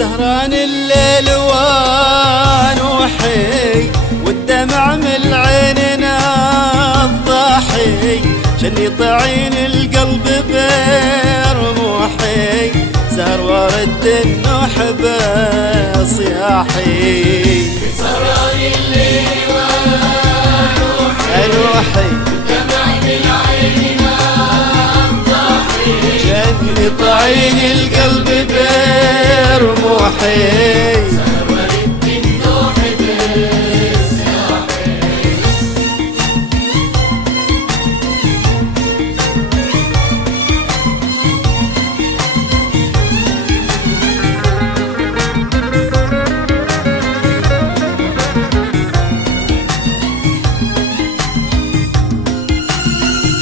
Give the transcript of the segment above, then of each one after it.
سهران الليل وانوحي والدمع من عيننا الضاحي شني طعين القلب برموحي سهر ورد النوح بصياحي سهران الليل انوحي والدمع من عيننا الضاحي شني طعين القلب برموحي سهر ورد النوح بصياحي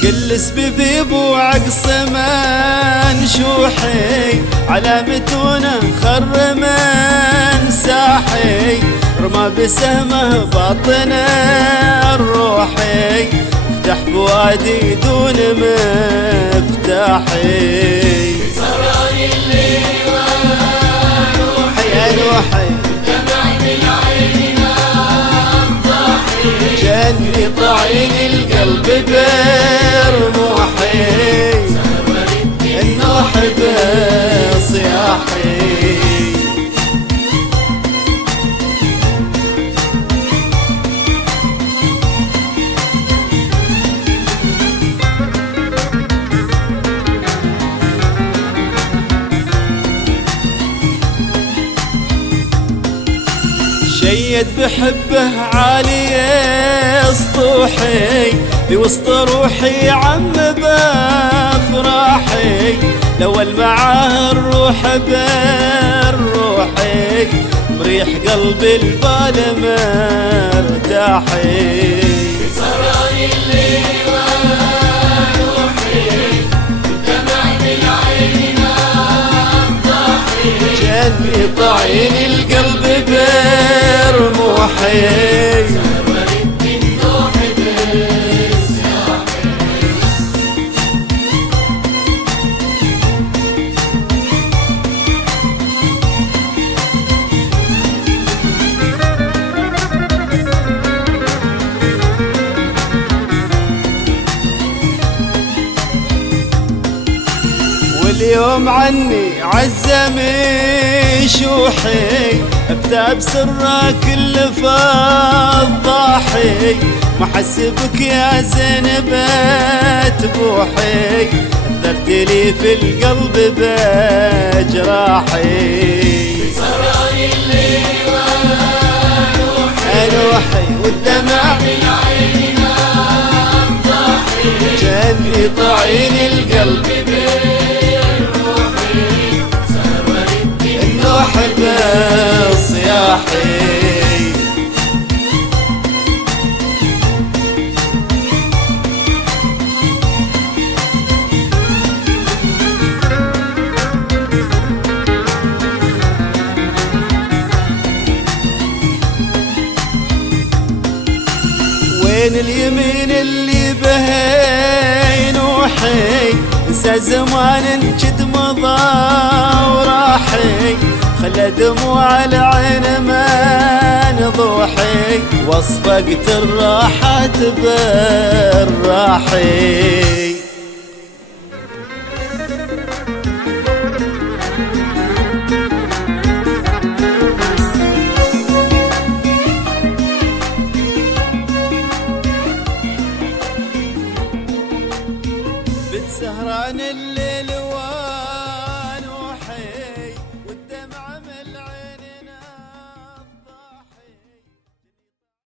كل سبيب وعقص منشوحي على متونه خر من ساحي رمى بسهمه باطن الروحي افتح فؤادي دون مفتاحي سهران الليل حي روحي والدمع من عيننا الضاحي جني طعين القلب برموحي سهر ورد النوح بصياحي شيد بحبه عالي سطوحي بوسط روحي عم بافراحي الاول معاه الروح بالروحي مريح قلبي البال مرتاحي سهران الليل وروحي والدمع من عيننا الضاحي جني طعين القلب برموحي سهر ورد النوح بصياحي واليوم عني عزمي شوحي افتى بسره كل فضاحي ما حسبك يا زينب تبوحي اثرت لي في القلب بجراحي سهران الليل وروحي روحي والدمع من عيننا الضاحي جني طعين القلب بالروحي سهر ورد النوح بصياحي وين اليمين اللي بهين وحي انسى زمان جد مضى وراحي خلى دموع العين منضوحي وصفقت الراحة بالراحي بتسهران الليل